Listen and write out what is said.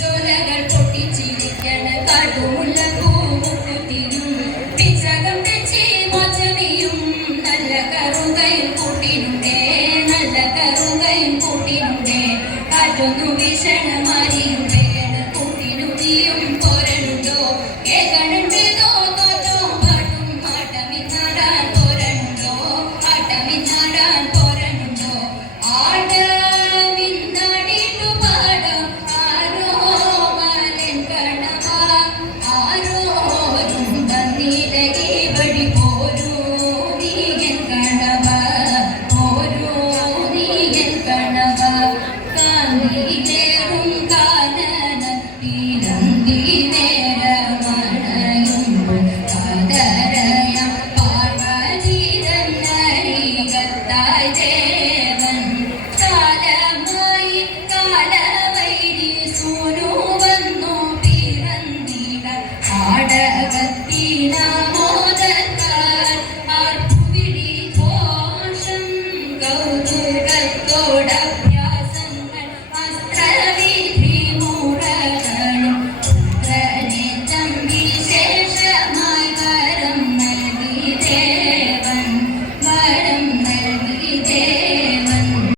ചോലകൾ പൊട്ടി ചിരിക്കണ കടുമുള്ള പൂമുക്കുത്തിയും പിച്ചകം തെച്ചി മോചനിയും നല്ല കറുകയും കൂട്ടിനുണ്ടേ നല്ല കറുകയും കൂട്ടിനുണ്ടേ കാറ്റൊന്നു ഭീഷണമാരിയും വേണ കൂട്ടിനുതിയും പോരനുണ്ടോ കേൾക്കണുണ്ടോ തോറ്റോ? പാട്ടും ആട്ടമിന്നാടാൻ പോരനുണ്ടോ ആട്ടമിന്നാടാൻ പോരനുണ്ടോ ആട്ട 아, ശേഷമായി കരം നൽകി ദേവൻ വരം